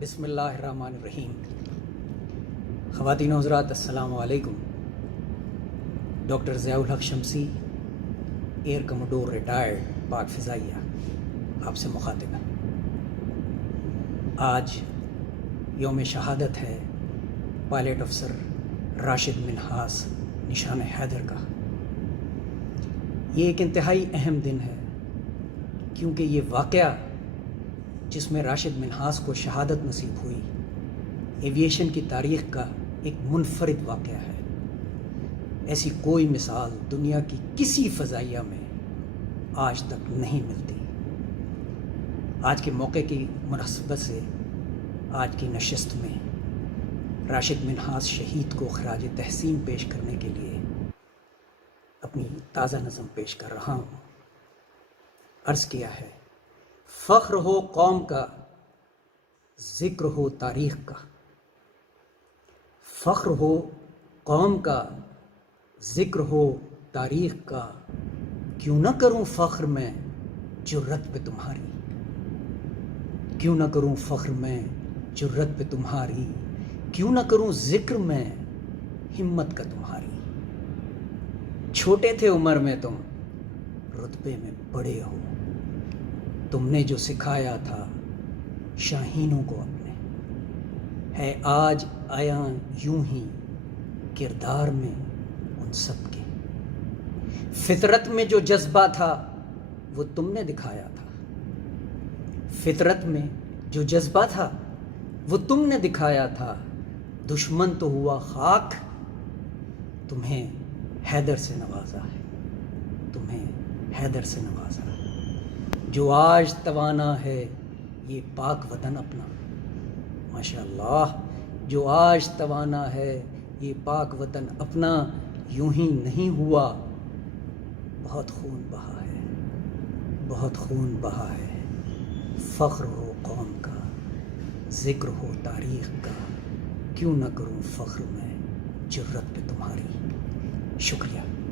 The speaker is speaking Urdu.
بسم اللہ الرحمن الرحیم۔ خواتین و حضرات السلام علیکم۔ ڈاکٹر ضیاء الحق شمسی، ایئر کموڈور ریٹائرڈ، پاک فضائیہ، آپ سے مخاطب ہے۔ آج یوم شہادت ہے پائلٹ افسر راشد منہاس نشان حیدر کا۔ یہ ایک انتہائی اہم دن ہے کیونکہ یہ واقعہ جس میں راشد منہاس کو شہادت نصیب ہوئی ایویشن کی تاریخ کا ایک منفرد واقعہ ہے۔ ایسی کوئی مثال دنیا کی کسی فضائیہ میں آج تک نہیں ملتی۔ آج کے موقع کی مناسبت سے آج کی نشست میں راشد منہاس شہید کو خراج تحسین پیش کرنے کے لیے اپنی تازہ نظم پیش کر رہا ہوں۔ عرض کیا ہے: فخر ہو قوم کا، ذکر ہو تاریخ کا۔ فخر ہو قوم کا، ذکر ہو تاریخ کا۔ کیوں نہ کروں فخر میں جرت پہ تمہاری، کیوں نہ کروں فخر میں جرت پہ تمہاری، کیوں نہ کروں ذکر میں ہمت کا تمہاری۔ چھوٹے تھے عمر میں تم، رتبے میں بڑے ہو۔ تم نے جو سکھایا تھا شاہینوں کو اپنے، ہے آج آیا یوں ہی کردار میں ان سب کے۔ فطرت میں جو جذبہ تھا وہ تم نے دکھایا تھا، فطرت میں جو جذبہ تھا وہ تم نے دکھایا تھا۔ دشمن تو ہوا خاک، تمہیں حیدر سے نوازا ہے، تمہیں حیدر سے نوازا ہے۔ جو آج توانا ہے یہ پاک وطن اپنا، ماشاءاللہ، جو آج توانا ہے یہ پاک وطن اپنا، یوں ہی نہیں ہوا، بہت خون بہا ہے، بہت خون بہا ہے۔ فخر ہو قوم کا، ذکر ہو تاریخ کا۔ کیوں نہ کروں فخر میں جرت پہ تمہاری۔ شکریہ۔